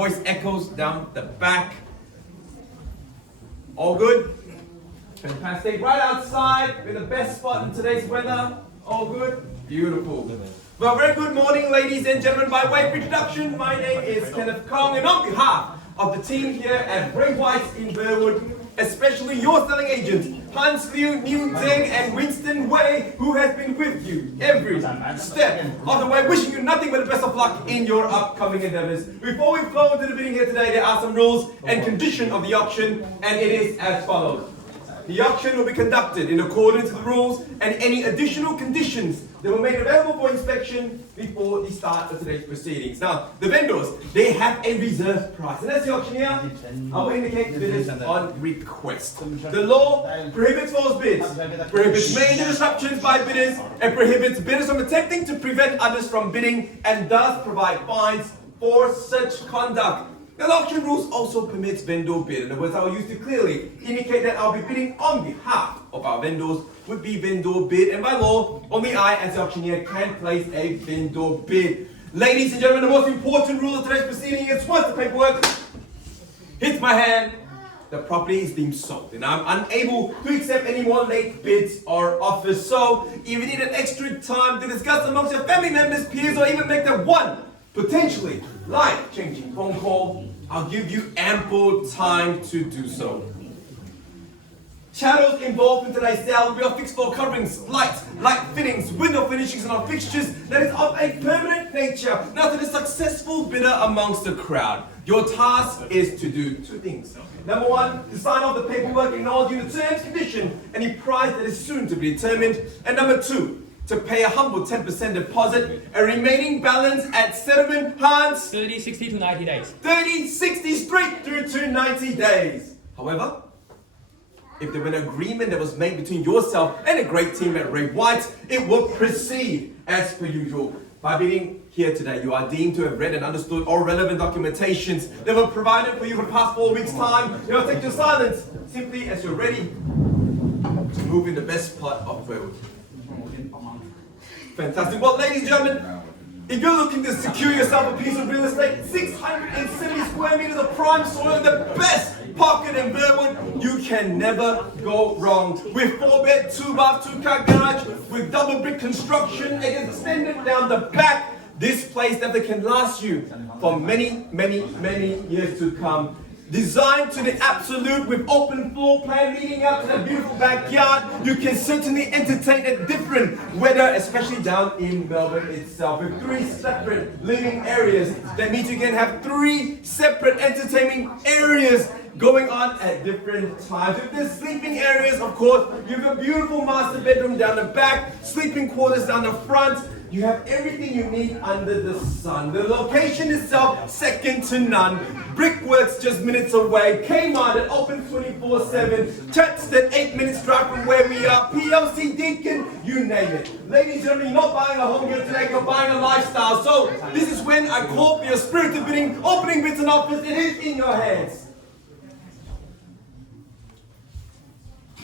Voice echoes down the back. All good? Fantastic. Right outside, in the best spot in today's weather. All good? Beautiful. Well, very good morning, ladies and gentlemen. By way of introduction, my name is Kenneth Kong, and on behalf of the team here at Burwood in Burwood, especially your selling agent, Hans Liu, New Deng, and Winston Wei, who has been with you every step of the way, wishing you nothing but the best of luck in your upcoming endeavors. Before we flow into the bidding here today, there are some rules and conditions of the auction, and it is as follows. The auction will be conducted in accordance with the rules and any additional conditions that were made available for inspection before the start of today's proceedings. Now, the vendors, they have a reserve price. And as the auctioneer, I will indicate bidders on request. The law prohibits false bids, prohibits major disruptions by bidders, and prohibits bidders from attempting to prevent others from bidding, and does provide fines for such conduct. The auction rules also permits vendor bid. In other words, I will use to clearly indicate that I'll be bidding on behalf of our vendors would be vendor bid, and by law, only I as the auctioneer can place a vendor bid. Ladies and gentlemen, the most important rule of today's proceeding is once the paperwork hits my hand, the property is deemed sold, and I'm unable to accept any more late bids or offers. So, if you need an extra time to discuss amongst your family members, peers, or even make that one potentially life-changing phone call, I'll give you ample time to do so. Shadows involved in today's sale will be of fixed floor coverings, lights, light fittings, window finishings, and on fixtures that is of a permanent nature. Now, to the successful bidder amongst the crowd, your task is to do two things. Number one, to sign off the paperwork acknowledging the terms, condition, any price that is soon to be determined. And number two, to pay a humble 10% deposit, a remaining balance at settlement, Hans? 30, 60 to 90 days. 30, 60, straight through to 90 days. However, if there were an agreement that was made between yourself and a great team at Ray White, it will proceed as per usual. By being here today, you are deemed to have read and understood all relevant documentations that were provided for you for the past 4 weeks' time. You'll take your silence simply as you're ready to move in the best part of Burwood. Fantastic. Well, ladies and gentlemen, if you're looking to secure yourself a piece of real estate, 670 square meters of prime soil in the best pocket in Burwood, you can never go wrong. With 4-bed, 2-bath, 2-car garage, with double brick construction and extended down the back, this place definitely can last you for many, many, many years to come. Designed to the absolute with open floor plan leading out to the beautiful backyard, you can certainly entertain a different weather, especially down in Melbourne itself. With 3 separate living areas, that means you can have 3 separate entertaining areas going on at different times. With the sleeping areas, of course, you have a beautiful master bedroom down the back, sleeping quarters down the front. You have everything you need under the sun. The location itself, second to none. Brickworks just minutes away. Kmart that opens 24/7. Chatston 8 minutes drive from where we are. PLC Deakin, you name it. Ladies and gentlemen, you're not buying a home here today, you're buying a lifestyle. So this is when I call for your spirited bidding, opening bids and offers. It is in your hands.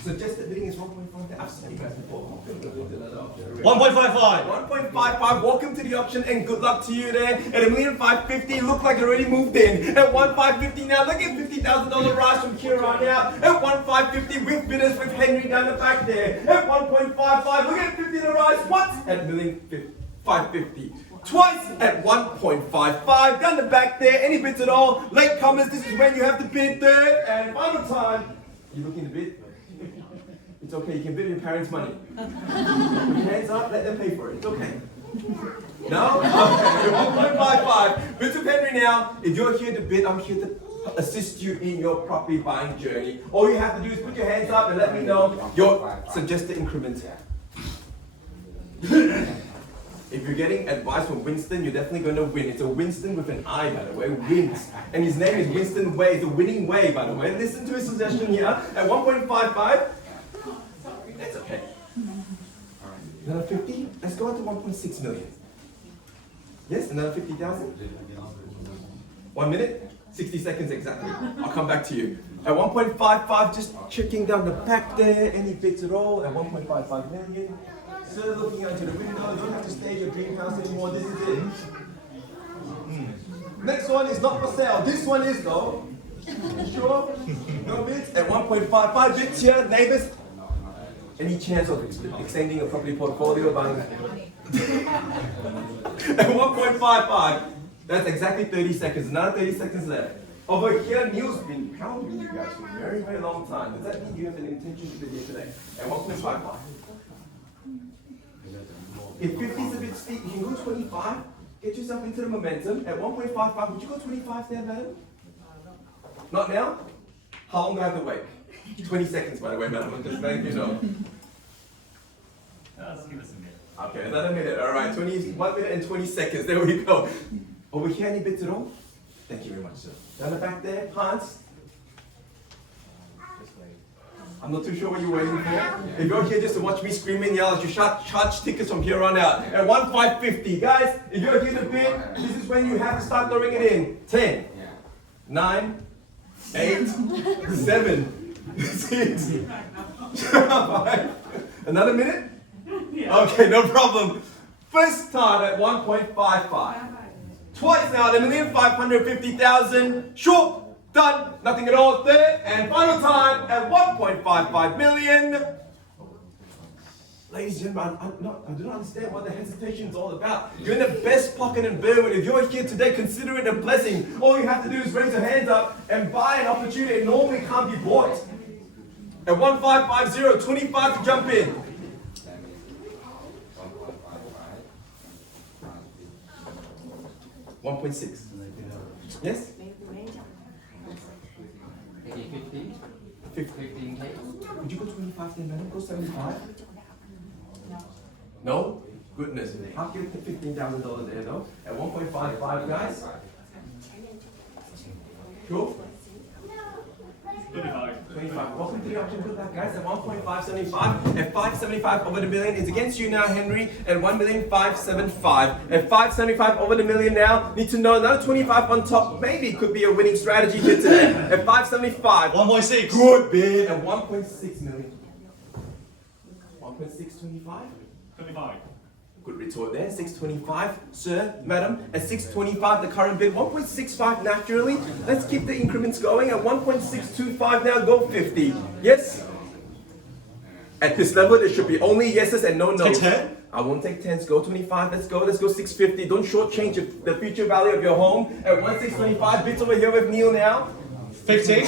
Suggested bidding is 1.5. I've seen you guys before. 1.55. 1.55. Welcome to the auction and good luck to you there. At $1,550,000, look like you already moved in. At $1,550,000 now, look at $50,000 rise from here on out. At $1,550,000 with bidders with Henry down the back there. At 1.55, look at $50,000 rise once at $1,550,000. Twice at 1.55. Down the back there, any bids at all. Late comers, this is when you have to bid. Third and final time. You looking to bid? It's okay, you can bid your parents' money. Put your hands up, let them pay for it. It's okay. No? Okay, 1.55. Mr. Henry now, if you're here to bid, I'm here to assist you in your property buying journey. All you have to do is put your hands up and let me know your suggested increment. If you're getting advice from Winston, you're definitely going to win. It's a Winston with an I, by the way, wins. And his name is Winston Way. It's a winning way, by the way. Listen to his suggestion here. At 1.55, that's okay. Another 50? Let's go on to 1.6 million. Yes, another 50,000? 1 minute? 60 seconds exactly. I'll come back to you. At 1.55, just checking down the back there. Any bids at all? At 1.55 million. Sir, looking out to the window. You don't have to stay at your dream house anymore. This is it. Next one is not for sale. This one is though. Sure? No bids? At 1.55 bids here, neighbors. Any chance of extending a property portfolio buying? At 1.55. That's exactly 30 seconds. Another 30 seconds left. Over here, Neil's been pounding you guys for a very, very long time. Does that mean you have an intention to bid here today? At 1.55. If 50 is a bit steep, you can go 25. Get yourself into the momentum. At 1.55, would you go 25 there, madam? Not now? How long do I have to wait? 20 seconds, by the way, madam. I'm just letting you know. Just give us a minute. Okay, another minute. All right, 1 minute and 20 seconds. There we go. Over here, any bids at all? Thank you very much, sir. Down the back there, Hans. I'm not too sure what you're waiting for. If you're here just to watch me scream and yell, you should charge tickets from here on out. At 1.550, guys, if you're here to bid, this is when you have to start throwing it in. 10, 9, 8, 7, 6, 5. Another minute? Okay, no problem. First time at 1.55. Twice now at 1,550,000. Sure. Done. Nothing at all. Third and final time at 1.55 million. Ladies and gentlemen, I do not understand what the hesitation is all about. You're in the best pocket in Burwood. If you're here today, consider it a blessing. All you have to do is raise your hands up and buy an opportunity. It normally can't be bought. At 1.550, 25 to jump in. 1.6. Yes? 15K. Would you go 25 then, madam? Go 75? No? Goodness. I'll give it $15,000 there though. At 1.55, guys. Sure? 25. Welcome to the auction. Good luck, guys. At 1.575. At 575 over the million. It's against you now, Henry. At 1,575. At 575 over the million now. Need to know another 25 on top. Maybe could be a winning strategy here today. At 575. 1.6. Good bid. At 1.6 million. 1.625. 25. Good retort there. 625, sir, madam. At 625, the current bid 1.65 naturally. Let's keep the increments going. At 1.625 now, go 50. Yes. At this level, there should be only yeses and no no's. Take 10? I won't take 10s. Go 25. Let's go 650. Don't shortchange the future value of your home. At 1.625, bids over here with Neil now. 15.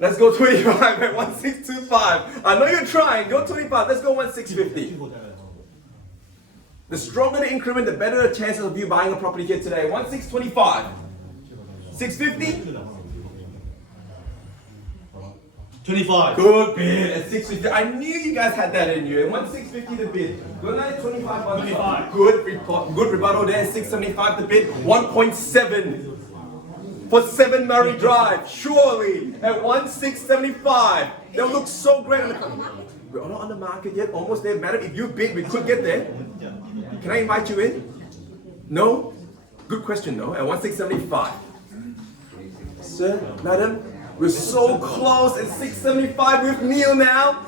Let's go 25 at 1.625. I know you're trying. Go 25. Let's go 1.650. The stronger the increment, the better the chances of you buying a property here today. 1.625. 650? 25. Good bid at 650. I knew you guys had that in you. At 1.650 the bid. Go now at 25 on 25. Good rebuttal there. 675 the bid. 1.7 for 7 Murray Drive. Surely at 1.675. They'll look so great. We're not on the market yet. Almost there, madam. If you bid, we could get there. Can I invite you in? No? Good question though. At 1.675. Sir, madam, we're so close at 675 with Neil now.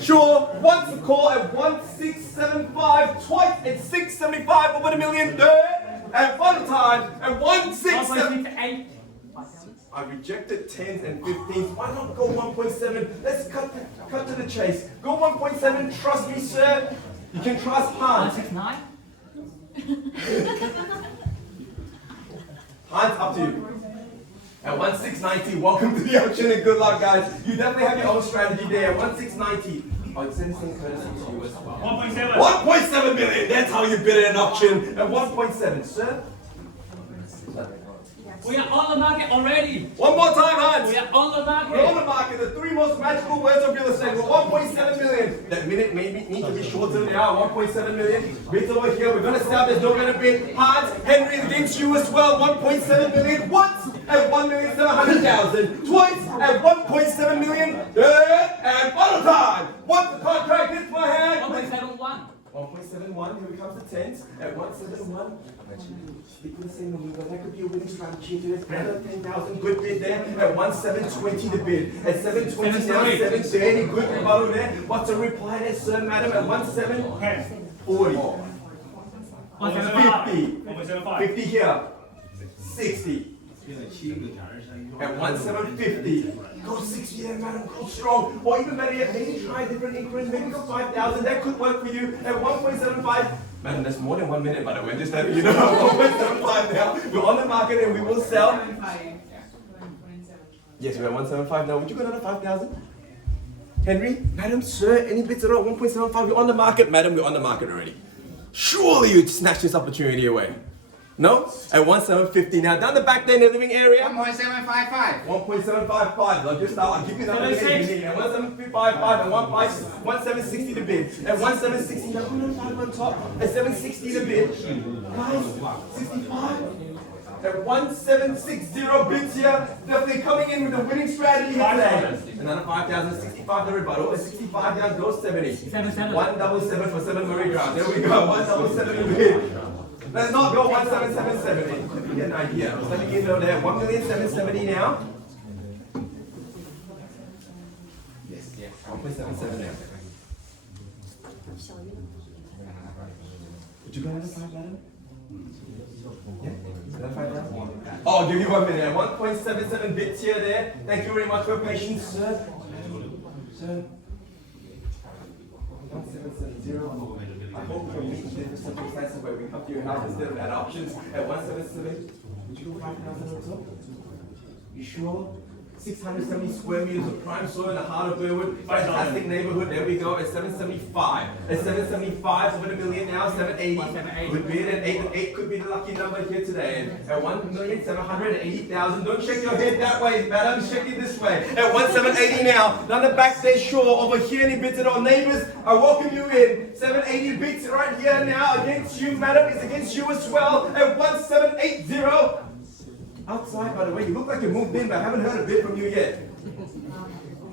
Sure, once a call at 1.675, twice at 675 over the million. Third, and final time at 1.67. I rejected 10s and 15s. Why not go 1.7? Let's cut to the chase. Go 1.7. Trust me, sir. You can trust Hans. 169? Hans, up to you. At 1.690, welcome to the auction and good luck, guys. You definitely have your own strategy there. 1.690. Oh, it's anything courtesy to you as well. 1.7. 1.7 million. That's how you bid at an auction. At 1.7, sir. We are on the market already. One more time, Hans. We are on the market. We're on the market. The 3 most magical words of real estate. We're 1.7 million. That minute maybe need to be shorter now. 1.7 million. Bids over here. We're gonna sell. There's no gonna bid. Hans, Henry is against you as well. 1.7 million. Once at 1,700,000. Twice at 1.7 million. Third and final time. Once the contract hits my hand. 1.71. 1.71. Here we come to 10s. At 1.71. Stick with the same number. That could be a winning strategy. There's another 10,000. Good bid there. At 1.720 the bid. At 7.20 now. 7.30. Good rebuttal there. What's the reply there, sir, madam? At 1.740. 50. 1.75. 50 here. 160. At 1750. Go 60 there, madam. Go strong. Or even better yet, maybe try different increments. Maybe go 5,000. That could work for you. At 1.75. Madam, that's more than 1 minute, by the way. Just letting you know. 1.75 now. We're on the market and we will sell. Yes, we're at 175 now. Would you go another 5,000? Henry, madam, sir, any bids at all? 1.75. We're on the market. Madam, we're on the market already. Surely you'd snatch this opportunity away. No? At 1,750 now. Down the back there in the living area. 1.755. 1.755. I'll give you that. At 1,755 and 1,760 to bid. At 1,760 now. No, 5 on top. At 760 to bid. Guys, 65. At 1,760 bids here. Definitely coming in with a winning strategy here today. Another 5,000, 65 the rebuttal. At 65 down goes 70. 177 for 7 Murray Drive. There we go. 177 to bid. Let's not go 17770. Let me get an idea. Let me get it over there. 1,770,000 now. Yes. 1.77 now. Would you go another 5, madam? Yeah? Another 5,000? Oh, I'll give you 1 minute. 1.77 bits here there. Thank you very much for your patience, sir. Sir. 1,770. I hope for me different circumstances where we come to your house instead of at options at 177. Would you go 5,000 or so? You sure? 670 square meters of prime soil in the heart of Burwood. Fantastic neighborhood. There we go. At 775. At 775, over $1 million now. 780. Would be it. And 8 could be the lucky number here today. At 1,780,000. Don't shake your head that way, madam. Shake it this way. At 1,780 now. Down the back there, sure. Over here, any bids at all. Neighbors, I welcome you in. 780 bids right here now against you, madam. It's against you as well. At 1,780. Outside, by the way, you look like you moved in, but I haven't heard a bid from you yet.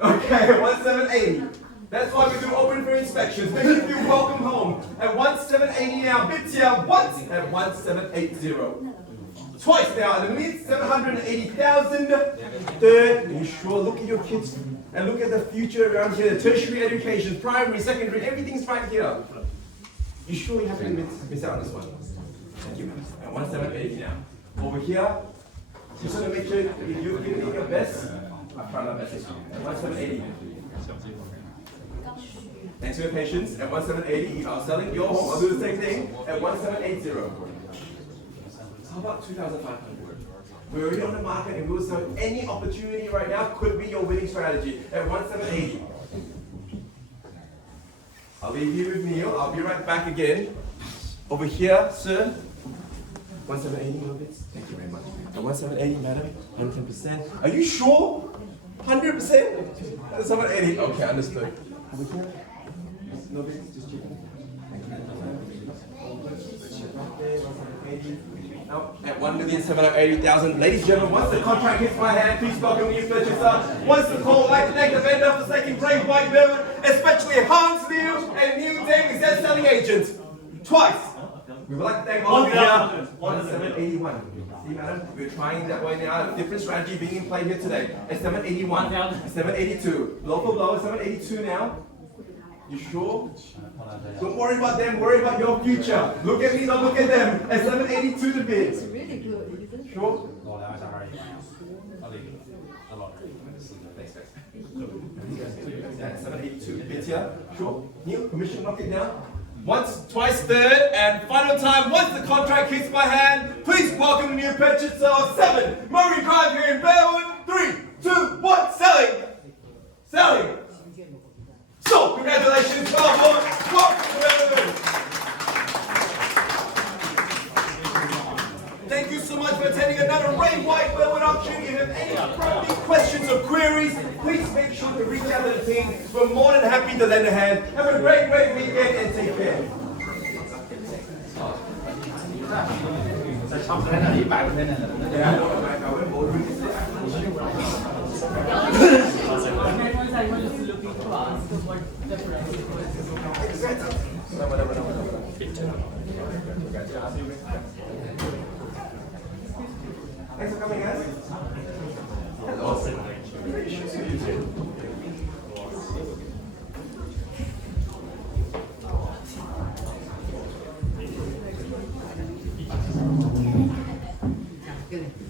Okay, 1,780. That's why we do open for inspections. Make you feel welcome home. At 1,780 now. Bids here once at 1,780. Twice now. At the mid 780,000. Third, are you sure? Look at your kids and look at the future around here. The tertiary education, primary, secondary, everything's right here. You sure you haven't missed out on this one? Thank you, ma'am. At 1,780 now. Over here. Just want to make sure you're giving it your best. I've tried my best. At 1,780. Thanks for your patience. At 1,780, if I was selling your home, I'll do the same thing. At 1,780. How about 2,500? We're already on the market and we will sell any opportunity right now. Could be your winning strategy. At 1,780. I'll leave you with Neil. I'll be right back again. Over here, sir. 1,780 more bits. Thank you very much. At 1,780, madam. 110%. Are you sure? 100%? 1,780. Okay, understood. Over here. No bits, just checking. Thank you. Now, at 1,780,000. Ladies and gentlemen, once the contract hits my hand, please welcome your purchaser. Once the call, I'd like to thank the vendor for taking brave white Burwood, especially Hans Liu and New Deng as selling agents. Twice. We would like to thank all of you here. 1,781. See, madam, we're trying that way now. Different strategy being in play here today. At 781. 782. Low for blow. 782 now. You sure? Don't worry about them. Worry about your future. Look at me, don't look at them. At 782 the bid. It's really good, isn't it? Sure? At 782 bids here. Sure? Neil, permission knock it down. Once, twice, third, and final time, once the contract hits my hand, please welcome the new purchaser of 7 Murray Drive here in Burwood. 3, 2, 1, selling! Selling! So, congratulations, well done! Welcome to Burwood! Thank you so much for attending another Ray White Burwood auction. If you have any property questions or queries, please make sure to reach out to the team. We're more than happy to lend a hand. Have a great weekend and take care. 在差不多那100%的。 Thanks for coming, guys. Hello. Good.